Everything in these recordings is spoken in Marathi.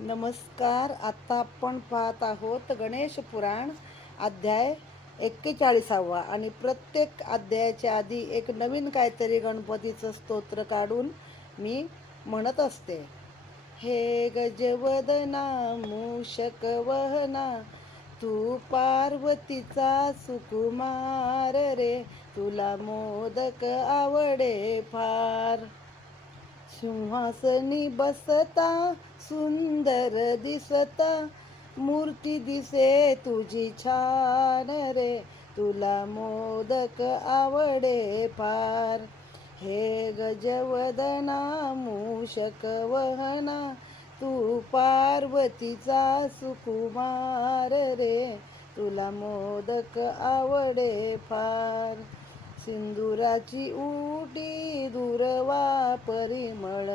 नमस्कार. आता आपण पाहत आहोत गणेश पुराण अध्याय 41 आणि प्रत्येक अध्यायाच्या आधी एक नवीन काहीतरी गणपतीचं स्तोत्र काढून मी म्हणत असते. हे गजवदना मूषक वहना, तू पार्वतीचा सुकुमार रे, तुला मोदक आवडे फार. सिंहासनी बसता सुंदर दिसता, मूर्ती दिसे तुझी छान रे, तुला मोदक आवडे फार. हे गजवदना मूषक वहना, तू पार्वतीचा सुकुमार रे, तुला मोदक आवडे फार. सिंदुराची उटी दुर्वा परिमळ,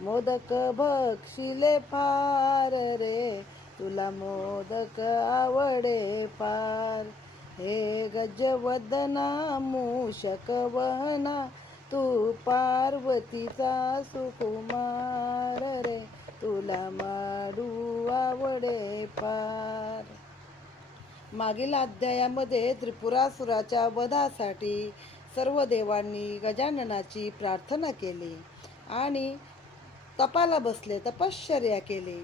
मोदक भक्षिले फार रे, तुला मोदक आवडे फार. हे गजवदना मूषक वहना, तू पार्वतीचा सुकुमार रे, तुला माडू आवडे फार. मागील अध्यायामध्ये त्रिपुरासुराच्या वधासाठी सर्व देवांनी गजाननाची प्रार्थना केली आणि तपाला बसले, तपश्चर्या केली.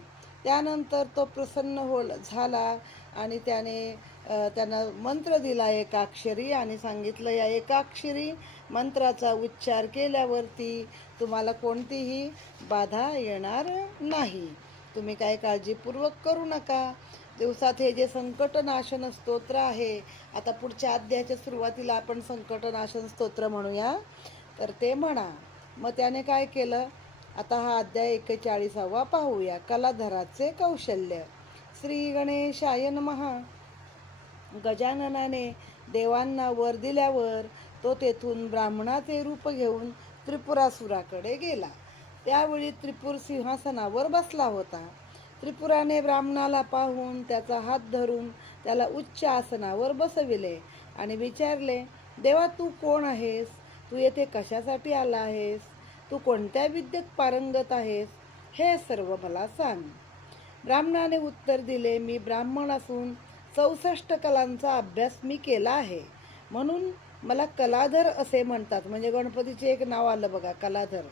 त्यानंतर तो प्रसन्न झाला आणि त्यांना मंत्र दिला एकाक्षरी आणि सांगितलं, या एकाक्षरी मंत्राचा उच्चार केल्यावरती तुम्हाला कोणतीही बाधा येणार नाही. तुम्ही काय काळजीपूर्वक करू नका. दिवसात हे जे संकटनाशन स्तोत्र आहे, आता पुढच्या अध्यायाच्या सुरुवातीला आपण संकटनाशन स्तोत्र म्हणूया, तर ते म्हणा. मग त्याने काय केलं, आता हा अध्याय 41 पाहूया. कलाधराचे कौशल्य. श्री गणेशाय नमः. गजाननाने देवांना वर दिल्यावर तो तेथून ब्राह्मणाचे रूप घेऊन त्रिपुरासुराकडे गेला. त्यावेळी त्रिपुर सिंहासनावर बसला होता. त्रिपुराने ब्राह्मणाला पाहून त्याचा हात धरून त्याला उच्च आसनावर बसविले आणि विचारले, देवा, तू कोण आहेस? तू येथे कशासाठी आला आहेस? तू कोणत्या विद्येत पारंगत आहेस? हे सर्व मला सांग. ब्राह्मणाने उत्तर दिले, मी ब्राह्मण असून 64 कलांचा अभ्यास मी केला आहे, म्हणून मला कलाधर असे म्हणतात. म्हणजे गणपतीचे एक नाव आलं बघा, कलाधर.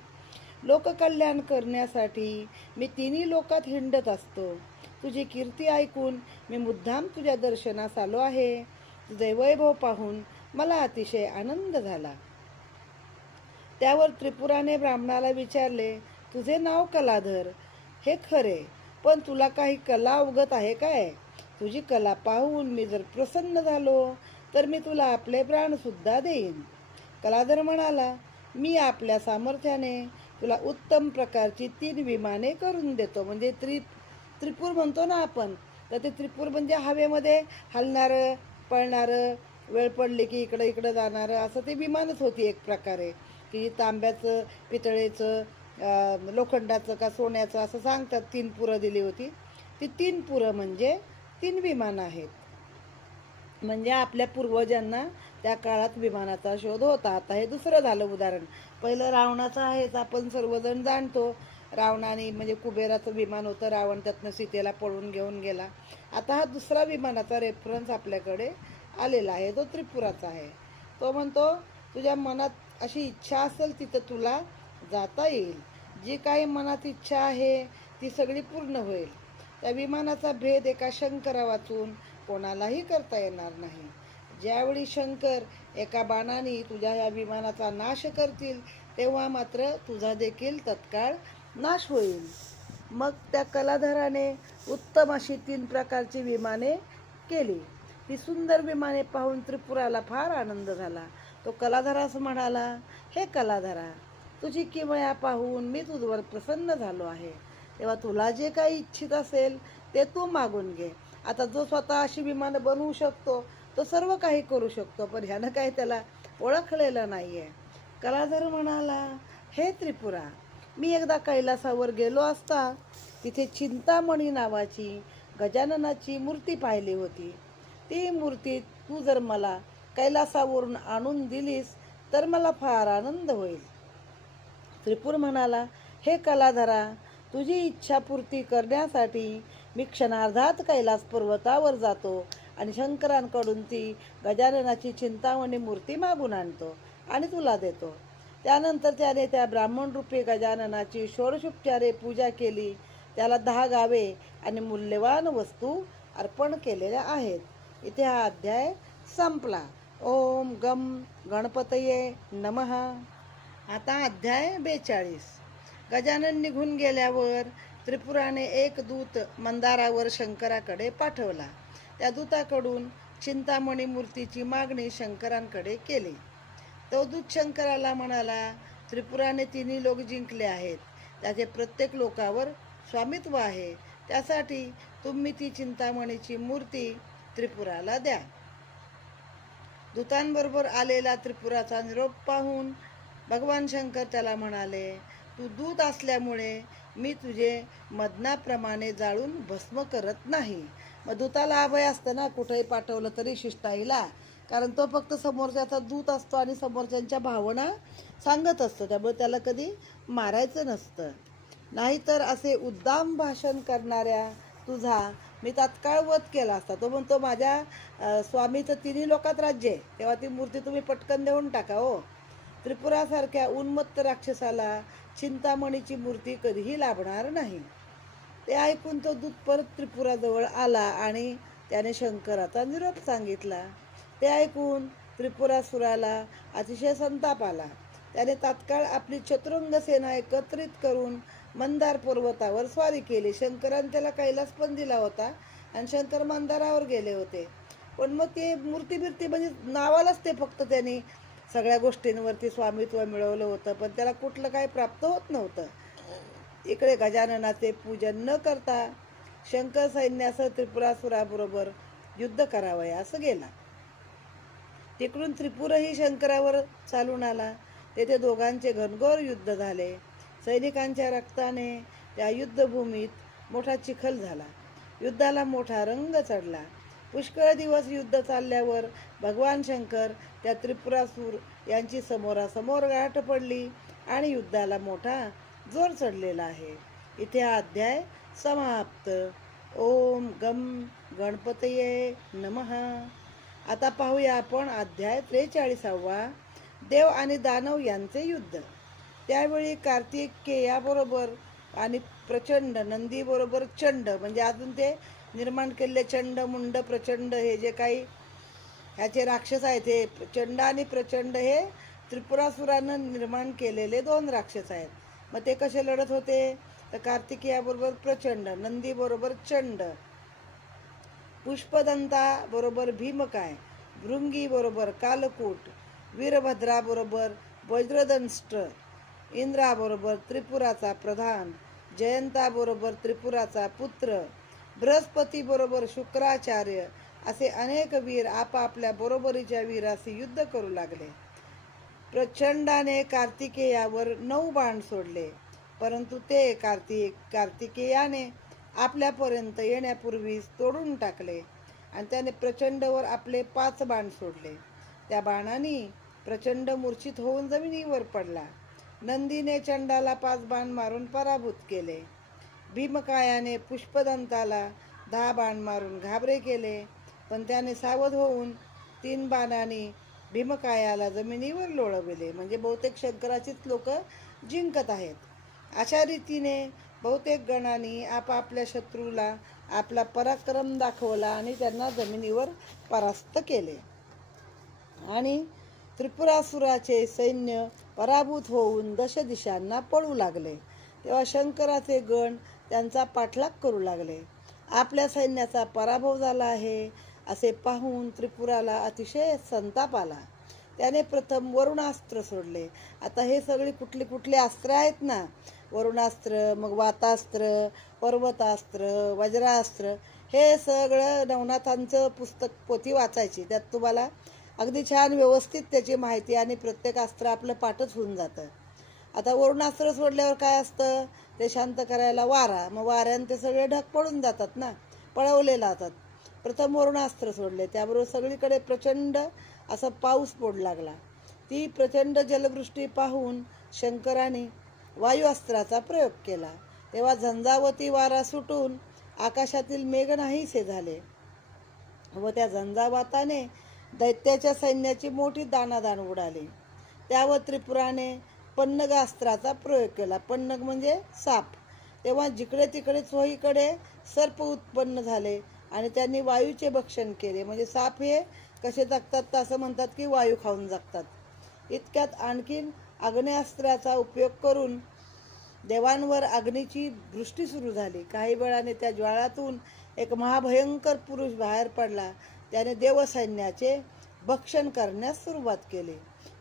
लोककल्याण करण्यासाठी मी तिन्ही लोकात हिंडत असतो. तुझी कीर्ती ऐकून मी मुद्दाम तुझ्या दर्शनास आलो आहे. तुझे वैभव पाहून मला अतिशय आनंद झाला. त्यावर त्रिपुराने ब्राह्मणाला विचारले, तुझे नाव कलाधर हे खरे, पण तुला काही कला अवगत आहे काय? तुझी कला पाहून मी जर प्रसन्न झालो तर मी तुला आपले प्राण सुद्धा देईन. कलाधर म्हणाला, मी आपल्या सामर्थ्याने तुला उत्तम प्रकारची 3 विमाने करून देतो. म्हणजे त्रिपुर म्हणतो ना आपण, तर ते त्रिपुर म्हणजे हवेमध्ये हलणारं, पळणारं, वेळ पडली की इकडं इकडं जाणारं, असं ते विमानच होती एक प्रकारे, की तांब्याचं, पितळेचं, लोखंडाचं का सोन्याचं असं सांगतात. 3 पुरं दिली होती. ती 3 पुरं म्हणजे 3 विमानं आहेत. म्हणजे आपल्या पूर्वजांना त्या काळात विमानाचा शोध होता. आता हे दुसरं झालं उदाहरण. पहिलं रावणाचं आहेच, आपण सर्वजण जाणतो. रावणाने म्हणजे कुबेराचं विमान होतं, रावण त्यातनं सीतेला पळून घेऊन गेला. आता हा दुसरा विमानाचा रेफरन्स आपल्याकडे आलेला आहे, तो त्रिपुराचा आहे. तो म्हणतो, तुझ्या मनात अशी इच्छा असेल तिथं तुला जाता येईल. जी काही मनात इच्छा आहे ती सगळी पूर्ण होईल. त्या विमानाचा भेद एका शंकरा वाचून कोणालाही करता येणार नाही. ज्यावेळी शंकर एका बाणाने तुझ्या या विमानाचा नाश करतील, तेव्हा मात्र तुझा देखील तत्काळ नाश होईल. मग त्या कलाधराने उत्तम अशी 3 प्रकारची विमाने केली. ती सुंदर विमाने पाहून त्रिपुराला फार आनंद झाला. तो कलाधरास म्हणाला, हे कलाधरा, तुझी किमया पाहून मी तुझवर प्रसन्न झालो आहे. तेव्हा तुला जे काही इच्छित असेल ते तू मागून घे. आता जो स्वतः अशी विमानं बनवू शकतो तो सर्व काही करू शकतो, पण ह्यानं काही त्याला ओळखलेलं नाही आहे. कलाधर म्हणाला, हे त्रिपुरा, मी एकदा कैलासावर गेलो असता तिथे चिंतामणी नावाची गजाननाची मूर्ती पाहिली होती. ती मूर्ती तू जर मला कैलासावरून आणून दिलीस तर मला फार आनंद होईल. त्रिपुर म्हणाला, हे कलाधरा, तुझी इच्छापूर्ती करण्यासाठी मी क्षणार्धात कैलास पर्वतावर जातो आणि शंकरांकडून ती गजाननाची चिंतामणी मूर्ती मागून आणतो आणि तुला देतो. त्यानंतर त्याने त्या ब्राह्मण रूपी गजाननाची षोडशोपचारे पूजा केली. त्याला 10 गावे आणि मूल्यवान वस्तू अर्पण केलेल्या आहेत. इथे हा अध्याय संपला. ओम गम गणपतये नमः. आता अध्याय 42. गजानन निघून गेल्यावर त्रिपुराने एक दूत मंदारावर शंकराकडे पाठवला. त्या दूताकडून चिंतामणी मूर्तीची मागणी शंकरांकडे केली. तो दूत शंकराला म्हणाला, त्रिपुराने तिन्ही लोक जिंकले आहेत. त्याचे प्रत्येक लोकावर स्वामित्व आहे. त्यासाठी तुम्ही ती चिंतामणीची मूर्ती त्रिपुराला द्या. दूतांबरोबर आलेला त्रिपुराचा निरोप पाहून भगवान शंकर त्याला म्हणाले, तू दूत असल्यामुळे मी तुझे मदनाप्रमाणे जाळून भस्म करत नाही. मग दूताला अभय असतं ना, कुठेही पाठवलं तरी शिष्टाईला, कारण तो फक्त समोरच्याचा दूत असतो आणि समोरच्यांच्या भावना सांगत असतो. त्यामुळे त्याला कधी मारायचं नसतं. नाहीतर असे उद्दाम भाषण करणाऱ्या तुझा मी तात्काळ वध केला असता. तो म्हणतो, माझ्या स्वामीचं तिन्ही लोकात राज्य आहे, तेव्हा ती मूर्ती तुम्ही पटकन देऊन टाका हो. त्रिपुरासारख्या उन्मत्त राक्षसाला चिंतामणीची मूर्ती कधीही लाभणार नाही. ते ऐकून तो दूत परत त्रिपुराजवळ आला आणि त्याने शंकराचा निरोप सांगितला. ते ऐकून त्रिपुरासुराला अतिशय संताप आला. त्याने तात्काळ आपली चतुरंग सेना एकत्रित करून मंदार पर्वतावर स्वारी केली. शंकराने त्याला कैलास पण दिला होता आणि शंकर मंदारावर गेले होते. पण मग ते मूर्ती म्हणजे नावालाच ते फक्त त्यांनी सगळ्या गोष्टींवरती स्वामित्व मिळवलं होतं, पण त्याला कुठलं काही प्राप्त होत नव्हतं. इकडे गजाननाचे पूजन न करता शंकर सैन्यासह त्रिपुरासुराबरोबर युद्ध करावयास गेला. तिकडून त्रिपुरही शंकरावर चालून आला. तेथे दोघांचे घनघोर युद्ध झाले. सैनिकांच्या रक्ताने त्या युद्धभूमीत मोठा चिखल झाला. युद्धाला मोठा रंग चढला. पुष्कळ दिवस युद्ध चालल्यावर भगवान शंकर त्या त्रिपुरासूर यांची समोरासमोर गाठ पडली आणि युद्धाला मोठा जोर चढलेला आहे. इथे हा अध्याय समाप्त. ओम गम गणपतये नमः. आता पाहूया आपण अध्याय 43. देव आणि दानव यांचे युद्ध. त्यावेळी कार्तिकेयाबरोबर आणि प्रचंड नंदीबरोबर चंड, म्हणजे अजून ते निर्माण केलेले चंड मुंड प्रचंड हे जे काही ह्याचे राक्षस आहेत, हे चंड आणि प्रचंड हे त्रिपुरासुरानं निर्माण केलेले 2 राक्षस आहेत. मग ते कसे लढत होते, तर कार्तिकेयाबरोबर प्रचंड, नंदीबरोबर चंड, पुष्पदंताबरोबर भीमकाय, भृंगीबरोबर कालकूट, वीरभद्राबरोबर वज्रदंष्ट, इंद्राबरोबर त्रिपुराचा प्रधान, जयंताबरोबर त्रिपुराचा पुत्र, बृहस्पतीबरोबर शुक्राचार्य असे अनेक वीर आपापल्या बरोबरीच्या वीराशी युद्ध करू लागले. प्रचंडाने कार्तिकेयावर 9 बाण सोडले, परंतु ते कार्तिकेयाने आपल्यापर्यंत येण्यापूर्वीच तोडून टाकले आणि त्याने प्रचंडवर आपले 5 बाण सोडले. त्या बाणांनी प्रचंड मूर्छित होऊन जमिनीवर पडला. नंदीने चंडाला 5 बाण मारून पराभूत केले. भीमकायाने पुष्पदंताला 10 बाण मारून घाबरे केले, पण त्याने सावध होऊन 3 बाणांनी भीमकायाला जमिनीवर लोळविले. म्हणजे बहुतेक शंकराचीच लोक जिंकत आहेत. अशा रीतीने बहुतेक गणांनी आपापल्या शत्रूला आपला पराक्रम दाखवला आणि त्यांना जमिनीवर परास्त केले आणि त्रिपुरासुराचे सैन्य पराभूत होऊन 10 दिशांना पळू लागले. तेव्हा शंकराचे गण त्यांचा पाठलाग करू लागले. आपल्या सैन्याचा पराभव झाला आहे असे पाहून त्रिपुराला अतिशय संताप आला. त्याने प्रथम वरुणास्त्र सोडले. आता हे सगळी कुठली अस्त्र आहेत ना, वरुणास्त्र, मग वातास्त्र, पर्वतास्त्र, वज्रास्त्र, हे सगळं नवनाथांचं पुस्तक पोथी वाचायची. त्यात तुम्हाला अगदी छान व्यवस्थित त्याची माहिती आणि प्रत्येक अस्त्र आपलं पाठच होऊन जातं. आता वरुणास्त्र सोडल्यावर काय असतं, ते शांत करायला वारा, मग वाऱ्याने ते सगळे ढग पडून जातात ना, पळवले जातात. प्रथम वरुणास्त्र सोडले, त्याबरोबर सगळीकडे प्रचंड असा पाऊस पडू लागला. ती प्रचंड जलवृष्टी पाहून शंकराने वायुअस्त्राचा प्रयोग केला. तेव्हा झंझावती वारा सुटून आकाशातील मेघ नाहीसे झाले व त्या झंझावाताने दैत्याच्या सैन्याची मोठी दाणादाण उडाली. त्यावर त्रिपुराने पन्नगास्त्राचा प्रयोग केला. पन्नग म्हणजे साप. तेव्हा जिकडे तिकडे चोहीकडे सर्प उत्पन्न झाले आणि त्यांनी वायूचे भक्षण केले. म्हणजे साप हे कसे जगतात तर असं म्हणतात की वायू खाऊन जगतात. इतक्यात आणखीन आग्नेयास्त्राचा उपयोग करून देवांवर अग्नीची वृष्टी सुरू झाली. काही वेळाने त्या ज्वाळातून एक महाभयंकर पुरुष बाहेर पडला. त्याने देवसैन्याचे भक्षण करण्यास सुरुवात केली.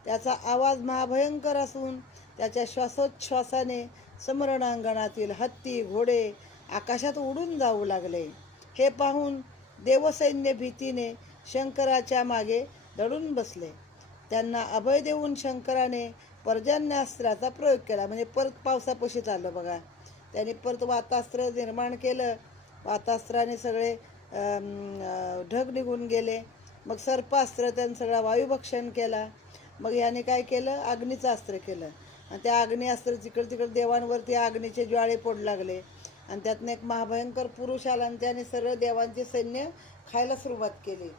त्याचा आवाज महाभयंकर असून त्याच्या श्वासोच्छ्वासाने समरणांगणातील हत्ती घोडे आकाशात उडून जाऊ लागले. हे पाहून देवसैन्य भीतीने शंकराच्या मागे दडून बसले. त्यांना अभय देऊन शंकराने पर्जन्यास्त्राचा प्रयोग केला. म्हणजे परत पावसापाशीच आलं बघा. त्याने परत वातास्त्र निर्माण केलं. वातास्त्राने सगळे ढग निघून गेले. मग सर्पास्त्र त्याने सगळा वायुभक्षण केला. मग याने काय केलं, अग्नीचं अस्त्र केलं आणि त्या अग्निअस्त्र तिकडे तिकडे देवांवरती अग्नीचे ज्वाळे पडू लागले आणि त्यातनं एक महाभयंकर पुरुष आला आणि त्याने सर्व देवांचे सैन्य खायला सुरुवात केली.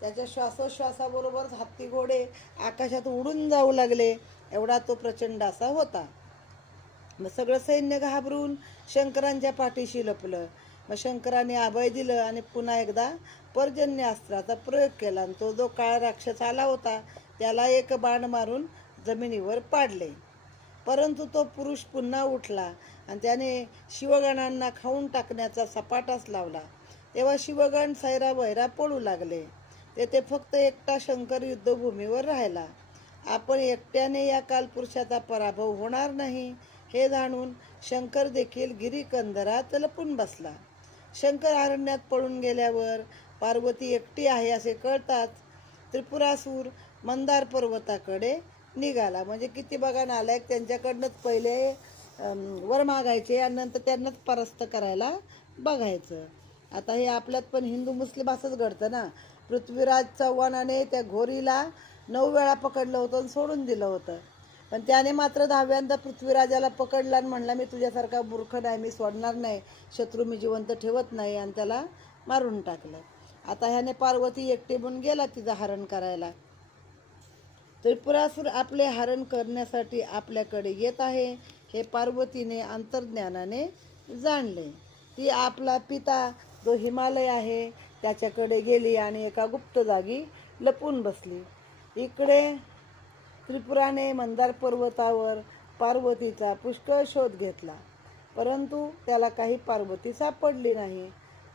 त्याच्या श्वासोश्वासाबरोबर हत्ती घोडे आकाशात उडून जाऊ लागले. एवढा तो प्रचंड असा होता. मग सगळं सैन्य घाबरून शंकरांच्या पाठीशी लपलं. मग शंकराने अभय दिलं आणि पुन्हा एकदा पर्जन्य अस्त्राचा प्रयोग केला आणि तो जो काळा राक्षस आला होता त्याला एक बाण मारून जमिनीवर पाडले. परंतु तो पुरुष पुन्हा उठला आणि त्याने शिवगणांना खाऊन टाकण्याचा सपाटाच लावला. तेव्हा शिवगण सैरावैरा पळू लागले. तेथे फक्त एकटा शंकर युद्धभूमीवर राहिला. आपण एकट्याने या कालपुरुषाचा पराभव होणार नाही हे जाणून शंकर देखील गिरीकंदरात लपून बसला. शंकर अरण्यात पळून गेल्यावर पार्वती एकटी आहे असे कळताच त्रिपुरासूर मंदार पर्वताकडे निघाला. म्हणजे किती बघा नालायक, त्यांच्याकडनंच पहिले वर मागायचे आणि नंतर त्यांनाच परास्त करायला बघायचं. आता हे आपल्यात पण हिंदू मुस्लिम असंच घडतं ना. पृथ्वीराज चव्हाणाने त्या घोरीला 9 वेळा पकडलं होतं आणि सोडून दिलं होतं. पण त्याने मात्र 10व्यांदा पृथ्वीराजाला पकडला आणि म्हणला मी तुझ्यासारखा मूर्ख नाही, मी सोडणार नाही, शत्रू मी जिवंत ठेवत नाही, आणि त्याला मारून टाकलं. आता ह्याने पार्वती एकटी म्हणून गेला तिचं हरण करायला. त्रिपुरासूर आपले हरण करण्यासाठी आपल्याकडे येत आहे हे पार्वतीने अंतर्ज्ञानाने जाणले. ती आपला पिता जो हिमालय आहे त्याच्याकडे गेली आणि एका गुप्त जागी लपून बसली. इकडे त्रिपुराने मंदार पर्वतावर पार्वतीचा पुष्कळ शोध घेतला, परंतु त्याला काही पार्वती सापडली नाही.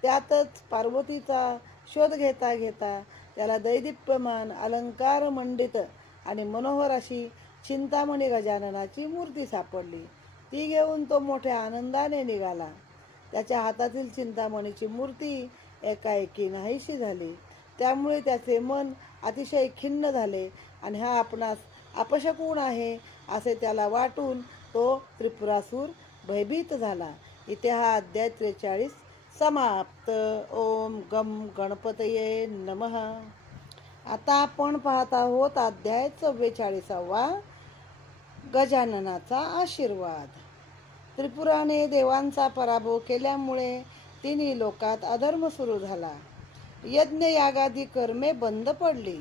त्यातच पार्वतीचा शोध घेता घेता त्याला दैदिप्यमान अलंकारमंडित आणि मनोहर अशी चिंतामणी गजाननाची मूर्ती सापडली. ती घेऊन तो मोठ्या आनंदाने निघाला. त्याच्या हातातील चिंतामणीची मूर्ती एकाएकी नाहीशी झाली. त्यामुळे त्याचे मन अतिशय खिन्न झाले आणि हा आपणास अपशकुन आहे असे त्याला वाटून तो त्रिपुरासूर भयभीत झाला. इथे हा अध्याय 43 समाप्त. ओम गम गणपतये नमः. आता आपण पाहत आहोत अध्याय 44वा, गजाननाचा आशीर्वाद. त्रिपुराने देवांचा पराभव केल्यामुळे तिन्ही लोकात अधर्म सुरू झाला. यज्ञ यागादी कर्मे बंद पडली.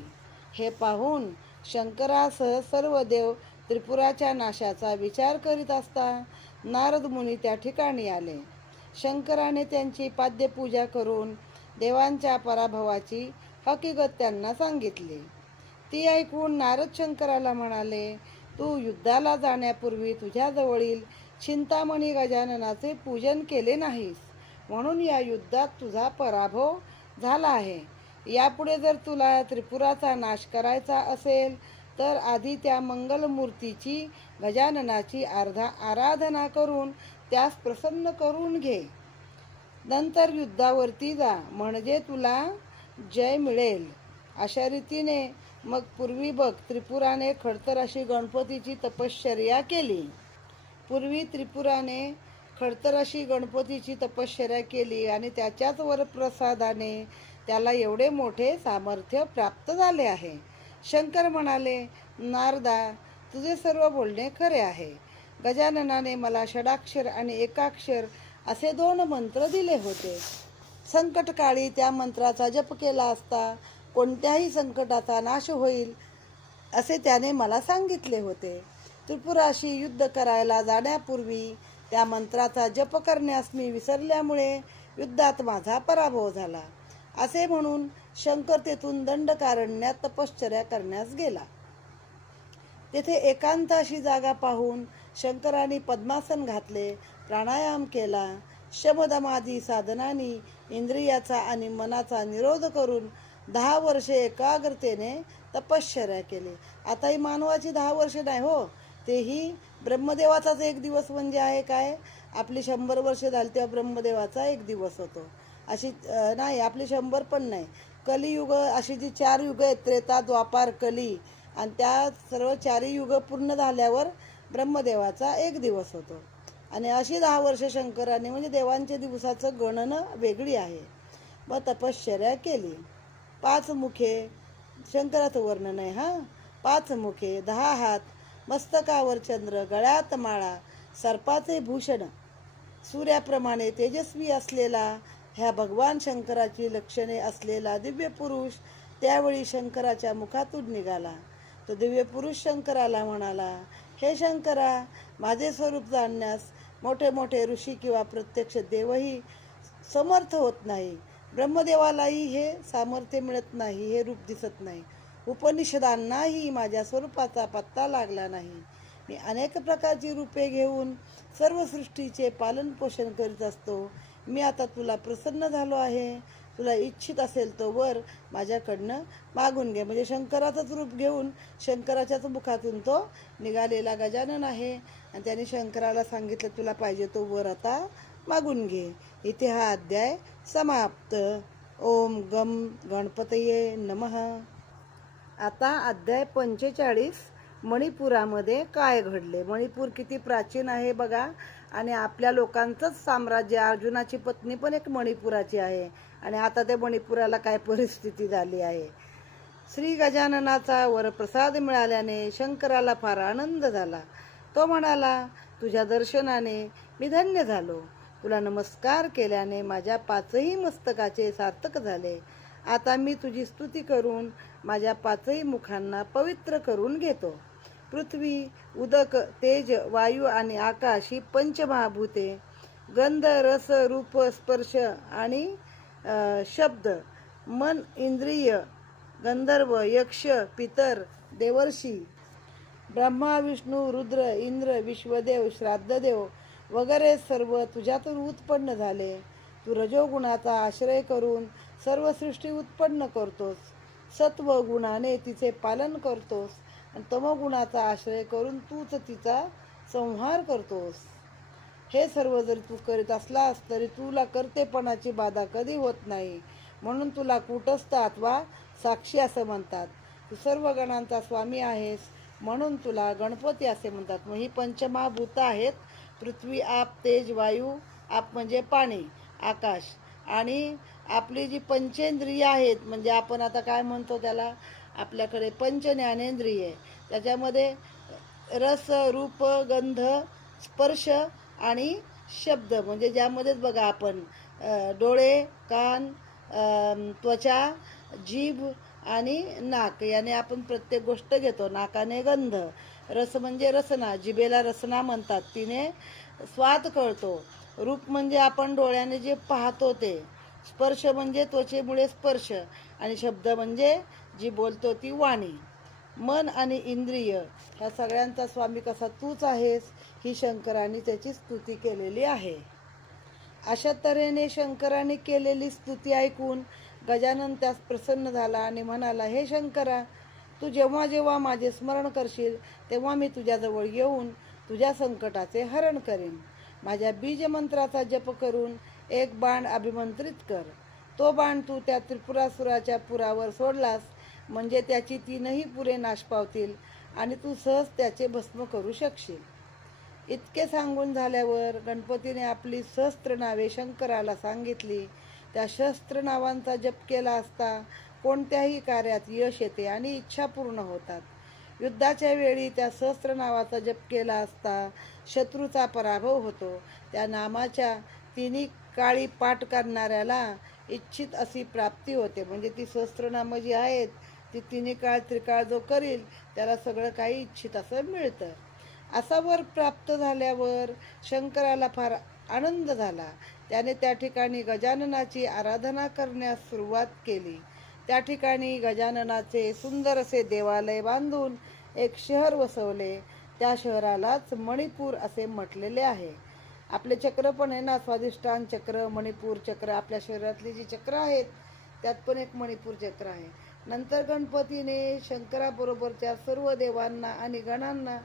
हे पाहून शंकरासह सर्व देव त्रिपुराच्या नाशाचा विचार करीत असता नारद मुनी त्या ठिकाणी आले. शंकराने त्यांची पाद्यपूजा करून देवांच्या पराभवाची हकीकत त्यांना सांगितली. ती ऐकून नारद शंकराला म्हणाले, तू युद्धाला जाण्यापूर्वी तुझ्याजवळील चिंतामणी गजाननाचे पूजन केले नाहीस, म्हणून या युद्धात तुझा पराभव झाला आहे. यापुढे जर तुला त्रिपुराचा नाश करायचा असेल तर आधी त्या मंगलमूर्तीची गजाननाची आराधना करून त्यास प्रसन्न करून घे. नंतर युद्धावरती जा, म्हणजे तुला जय मिळेल. अशा रीतीने मग पूर्वी बघ त्रिपुराने खडतर अशी गणपतीची तपश्चर्या केली. पूर्वी त्रिपुराने खडतर अशी गणपतीची तपश्चर्या केली आणि त्याच्याच वरप्रसादाने त्याला एवढे मोठे सामर्थ्य प्राप्त झाले आहे. शंकर म्हणाले, नारदा तुझे सर्व बोलणे खरे आहे. गजाननाने मला षडाक्षर आणि एकाक्षर असे 2 मंत्र दिले होते. संकटकाळी त्या मंत्राचा जप केला असता कोणत्याही संकटाचा नाश होईल असे त्याने मला सांगितले होते. त्रिपुराशी युद्ध करायला जाण्यापूर्वी त्या मंत्राचा जप करण्यास मी विसरल्यामुळे युद्धात माझा पराभव झाला असे म्हणून शंकर तेथून दंडकारण्यात तपश्चर्या करण्यास गेला. तेथे एकांत अशी जागा पाहून शंकराने पद्मासन घातले, प्राणायाम केला. शमदमादी साधनांनी इंद्रियाचा आणि मनाचा निरोध करून 10 वर्षे एकाग्रतेने तपश्चर्या केली. आता ही मानवाची 10 वर्षे नाही हो, तेही ब्रह्मदेवाचाच 1 दिवस म्हणजे आहे काय, आपली 100 वर्षे झाली तेव्हा ब्रह्मदेवाचा 1 दिवस होतो. अशी नाही, आपली 100 पण नाही. कलियुग अशी जी 4 युग आहेत, त्रेता द्वापार कली, आणि त्या सर्व 4 युग पूर्ण झाल्यावर ब्रह्मदेवाचा 1 दिवस होतो. आणि अशी 10 वर्ष शंकराने म्हणजे देवांच्या दिवसाचं गणना वेगळी आहे. मग तपश्चर्या केली. 5 मुखे, शंकराचं वर्णन आहे हा. 5 मुखे, 10 हात, मस्तकावर चंद्र, गळ्यात माळा, सर्पाचे भूषण, सूर्याप्रमाणे तेजस्वी असलेला ह्या भगवान शंकराची लक्षणे असलेला दिव्य पुरुष त्यावेळी शंकराच्या मुखातून निघाला. तो दिव्य पुरुष शंकराला म्हणाला, हे शंकरा, माझे स्वरूप जाणण्यास मोठे मोठे ऋषी किंवा प्रत्यक्ष देवही समर्थ होत नाही. ब्रह्मदेवालाही हे सामर्थ्य मिळत नाही, हे रूप दिसत नाही. उपनिषदांनाही माझ्या स्वरूपाचा पत्ता लागला नाही. मी अनेक प्रकारची रूपे घेऊन सर्व सृष्टीचे पालन पोषण करीत असतो. मी आता तुला प्रसन्न झालो आहे. तुला इच्छित असेल तो वर माझ्याकडनं मागून घे. म्हणजे शंकराचंच रूप घेऊन शंकराच्याच मुखातून तो निघालेला गजानन आहे. आणि त्याने शंकराला सांगितलं, तुला पाहिजे तो वर आता मागून घे. इथे हा अध्याय समाप्त. ओम गम गणपतये नमः. आता अध्याय 45. मणिपुरामध्ये काय घडले. मणिपूर किती प्राचीन आहे बघा. आणि आपल्या लोकांचंच साम्राज्य. अर्जुनाची पत्नी पण एक मणिपुराची आहे. आणि आता त्या मणिपुराला काय परिस्थिती झाली आहे. श्री गजाननाचा वरप्रसाद मिळाल्याने शंकराला फार आनंद झाला. तो म्हणाला, तुझ्या दर्शनाने मी धन्य झालो. तुला नमस्कार केल्याने माझ्या 5ही मस्तकाचे सार्थक झाले. आता मी तुझी स्तुती करून माझ्या 5ही मुखांना पवित्र करून घेतो. पृथ्वी, उदक, तेज, वायू आणि आकाश ही पंचमहाभूते, गंध, रस, रूप, स्पर्श आणि शब्द, मन, इंद्रिय, गंधर्व, यक्ष, पितर, देवर्षी, ब्रह्मा, विष्णू, रुद्र, इंद्र, विश्वदेव, श्राद्धदेव वगैरे सर्व तुझ्यातून उत्पन्न झाले. तू रजोगुणाचा आश्रय करून सर्व सृष्टी उत्पन्न करतोस. सत्व गुणाने तिचे पालन करतोस आणि तमोगुणाचा आश्रय करून तूच तिचा संहार करतोस. हे सर्व जरी तू करीत असलास तरी तुला कर्तेपणाची बाधा कधी होत नाही. म्हणून तुला कूटस्थ अथवा साक्षी असं म्हणतात. तू सर्व गणांचा स्वामी आहेस म्हणून तुला गणपती असे म्हणतात. मग ही पंचमहाभूत आहेत. पृथ्वी, आप, तेज, वायू. आप म्हणजे पाणी, आकाश. आणि आपली जी पंचेंद्रिय आहेत, म्हणजे आपण आता काय म्हणतो त्याला, आपल्याकडे पंच ज्ञानेंद्रिय. त्याच्यामध्ये रस, रूप, गंध, स्पर्श आणि शब्द, म्हणजे ज्यामध्येच बघा आपण डोळे, कान, त्वचा, जीभ आणि नाक याने आपण प्रत्येक गोष्ट घेतो. नाकाने गंध, रस म्हणजे रसना, जिभेला रसना म्हणतात, तिने स्वाद कळतो. रूप म्हणजे आपण डोळ्याने जे पाहतो ते. स्पर्श म्हणजे त्वचेमुळे स्पर्श. आणि शब्द म्हणजे जी बोलतो ती वाणी. मन आणि इंद्रिय ह्या सगळ्यांचा स्वामी कसा तूच आहेस, ही शंकराने त्याची स्तुती केलेली आहे. अशा तऱ्हेने शंकराने केलेली स्तुती ऐकून गजानन त्यास प्रसन्न झाला आणि म्हणाला, हे शंकरा, तू जेव्हा जेव्हा माझे स्मरण करशील तेव्हा मी तुझ्याजवळ येऊन तुझ्या संकटाचे हरण करेन. माझ्या बीजमंत्राचा जप करून एक बाण अभिमंत्रित कर. तो बाण तू त्या त्रिपुरासुराच्या पुरावर सोडलास म्हणजे त्याची 3ही पुरे नाश पावतील आणि तू सहज त्याचे भस्म करू शकशील. इतके सांगून झाल्यावर गणपतीने आपली सहस्त्र नावे शंकराला सांगितली. त्या सहस्त्र नावांचा जप केला असता कोणत्याही कार्यात यश येते आणि इच्छा पूर्ण होतात. युद्धाच्या वेळी त्या सहस्त्र नावाचा जप केला असता शत्रूचा पराभव होतो. त्या नामाच्या तिन्ही काळी पाठ करणाऱ्याला इच्छित अशी प्राप्ती होते. म्हणजे ती सहस्त्रनामं जी आहेत ती तिन्ही काळ त्रिकाळ जो करील त्याला सगळं काही इच्छित असं मिळतं. असा वर प्राप्त झाल्यावर शंकराला फार आनंद झाला. त्याने त्या ठिकाणी गजाननाची आराधना करण्यास सुरुवात केली. त्या ठिकाणी गजाननाचे सुंदर असे देवालय बांधून एक शहर वसवले. त्या शहरालाच मणिपूर असे म्हटलेले आहे. आपले चक्र पण आहे ना, स्वादिष्टान चक्र, मणिपूर चक्र. आपल्या शरीरातली जी चक्र आहेत त्यात पण एक मणिपूर चक्र आहे. नंतर गणपतीने शंकराबरोबरच्या सर्व देवांना आणि गणांना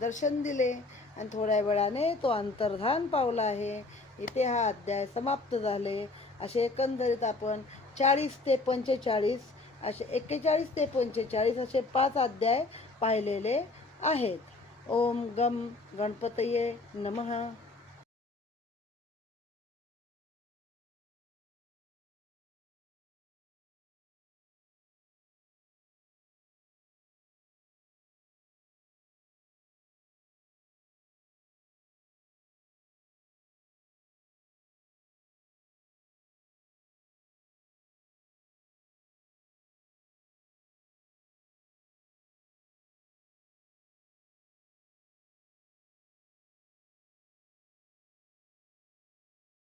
दर्शन दिले आणि थोड्या वेळाने तो अंतर्धान पावला आहे. इथे हा अध्याय समाप्त झाले. असे एकंदरीत आपण 40 ते 45 असे 41 ते 45 असे 5 अध्याय पाहिलेले आहेत. ओम गम गणपतये नमः.